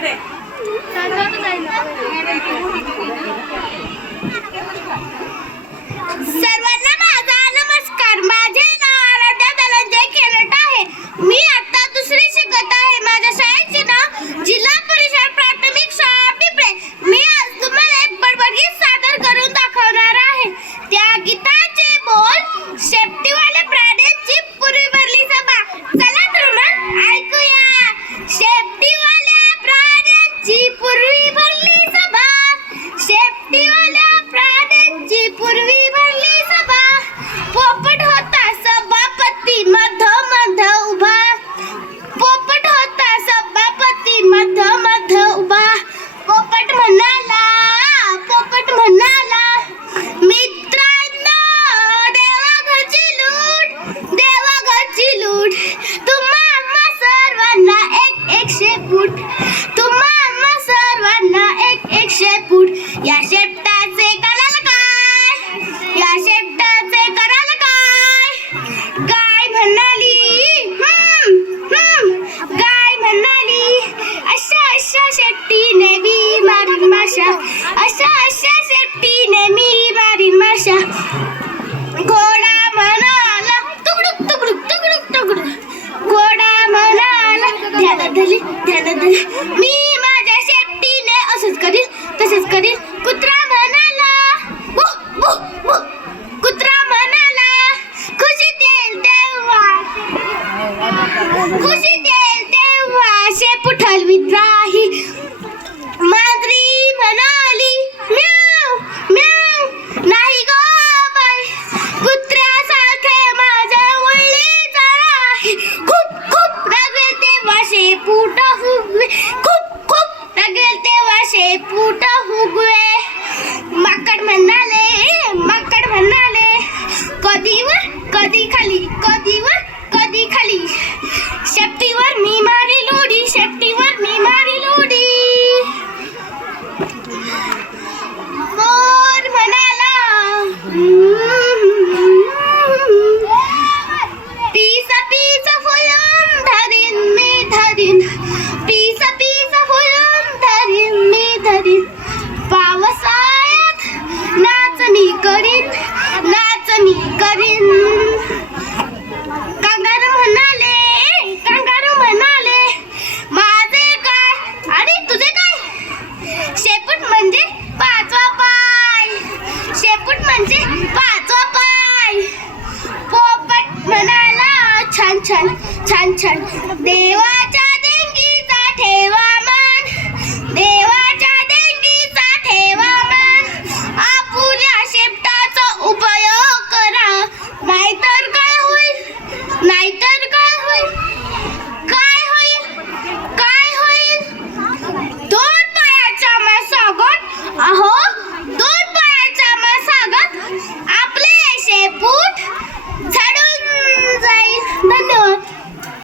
सर्वांना माझा नमस्कार. माझे नाव आराध्या धनंजय केलट आहे. मी आता दुसरी शिकत आहे. माझ्या शाळेचे नाव जिल्हा परिषद प्राथमिक शाळा पिंपळे. मी आज तुम्हाला एक बडबड गीत सादर करून दाखवणार आहे. त्या गीताचे बोल, शेपटीवाल्या प्राण्यांची पुरी भरली सभा. चला तर मग ऐकूया. शेपटीवाल्या प्राण्यांची पुरी भरली सभा. शेपटीवाल्या प्राण्यांची पुरी भरली सभा. पोपट होता सभापती मध मध उभा. पोपट होता सभापती मध मध उभा. पोपट म्हणाला, पोपट म्हणाला, मित्रांनो, देवाघरची लूट, देवाघरची लूट. तुम्हा आम्हा सर्वांना एक एक शेपूट. तुम्हा आम्हा सर्वांना एक एक शेपूट. या शेपटाचे कराल काय? या शेपटाचे कराल काय? गाय म्हणाली, गाय म्हणाली, अशा अशा शेपटीने मी मारीन माशा. अशा अशा शेपटीने मी मारीन माशा. घोडा म्हणाला, तुकडुक तुकडुक तुकडुक तुकडुक. घोडा म्हणाला, ध्यान धरली ध्यान धरली, मी माझ्या शेपटीने असंच करीन तसंच करीन. कुत्रा म्हणाला, बुह बुह बुह. कुत्रा म्हणाला, खुशीत येईल तेव्हा, खुशीत येईल तेव्हा शेपूट हलवीत राही. मांजरी म्हणाली, म्याव म्याव, नाही गो बाई, कुत्र्यासारखे माझ्या वळीचा राही. खूप खूप रागेल तेव्हा शेपूट हुगवे. खूप खूप रागेल तेव्हा शेपूट हुगवे. माकड म्हणाले, माकड म्हणाले, कधी वर कधी खाली, कधी वर कधी खाली. शेपटीवर मी मारी लोडी, शेपटीवर मी मारी लोडी. मोर म्हणाला, पीस पीस फुलून धरीन मी धरीन. पीस पीस फुलून धरीन मी धरीन. पावसाळ्यात नाच मी करीन, नाच मी करीन. कांगारू म्हणाले, कांगारू म्हणाले, माझे काय आणि तुझे काय? शेपूट म्हणजे पाचवा पाय. शेपूट म्हणजे पाचवा पाय. पोपट म्हणाला, छान छान छान छान, देवाच्या